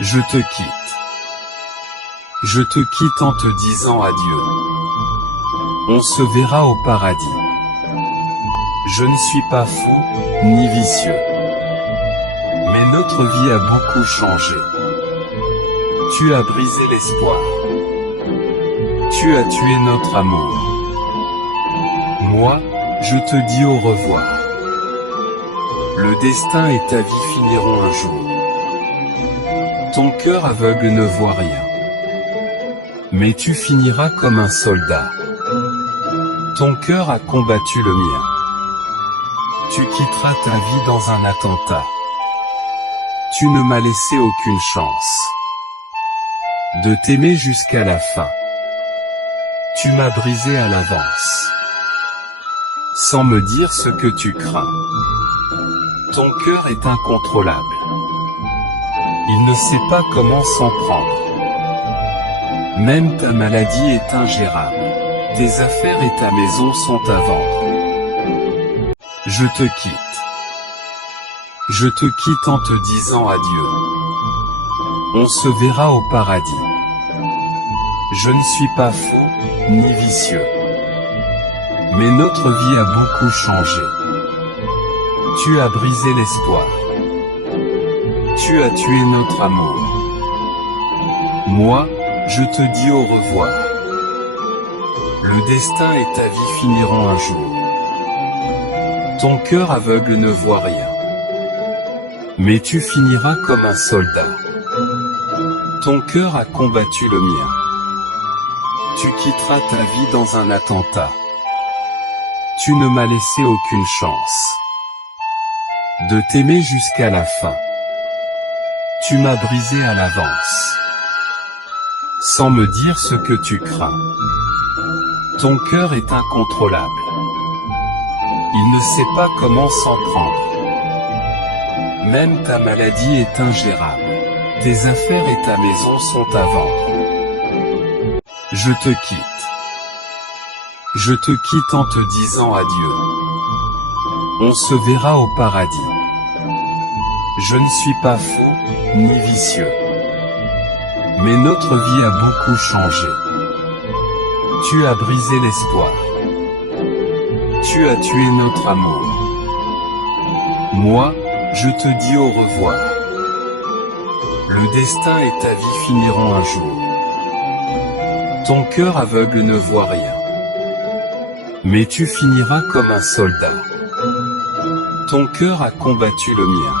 Je te quitte. Je te quitte en te disant adieu. On se verra au paradis. Je ne suis pas fou, ni vicieux. Mais notre vie a beaucoup changé. Tu as brisé l'espoir. Tu as tué notre amour. Moi, je te dis au revoir. Le destin et ta vie finiront un jour. Ton cœur aveugle ne voit rien. Mais tu finiras comme un soldat. Ton cœur a combattu le mien. Tu quitteras ta vie dans un attentat. Tu ne m'as laissé aucune chance de t'aimer jusqu'à la fin. Tu m'as brisé à l'avance, sans me dire ce que tu crains. Ton cœur est incontrôlable. Il ne sait pas comment s'en prendre. Même ta maladie est ingérable. Tes affaires et ta maison sont à vendre. Je te quitte. Je te quitte en te disant adieu. On se verra au paradis. Je ne suis pas fou, ni vicieux. Mais notre vie a beaucoup changé. Tu as brisé l'espoir. Tu as tué notre amour. Moi, je te dis au revoir. Le destin et ta vie finiront un jour. Ton cœur aveugle ne voit rien. Mais tu finiras comme un soldat. Ton cœur a combattu le mien. Tu quitteras ta vie dans un attentat. Tu ne m'as laissé aucune chance de t'aimer jusqu'à la fin. Tu m'as brisé à l'avance, sans me dire ce que tu crains. Ton cœur est incontrôlable. Il ne sait pas comment s'en prendre. Même ta maladie est ingérable. Tes affaires et ta maison sont à vendre. Je te quitte. Je te quitte en te disant adieu. On se verra au paradis. Je ne suis pas fou, ni vicieux. Mais notre vie a beaucoup changé. Tu as brisé l'espoir. Tu as tué notre amour. Moi, je te dis au revoir. Le destin et ta vie finiront un jour. Ton cœur aveugle ne voit rien. Mais tu finiras comme un soldat. Ton cœur a combattu le mien.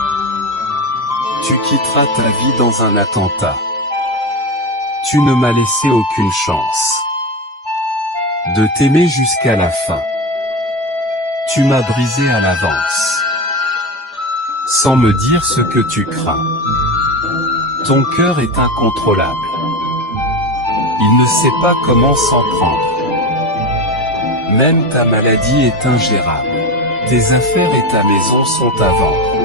Tu quitteras ta vie dans un attentat. Tu ne m'as laissé aucune chance de t'aimer jusqu'à la fin. Tu m'as brisé à l'avance, sans me dire ce que tu crains. Ton cœur est incontrôlable. Il ne sait pas comment s'en prendre. Même ta maladie est ingérable. Tes affaires et ta maison sont à vendre.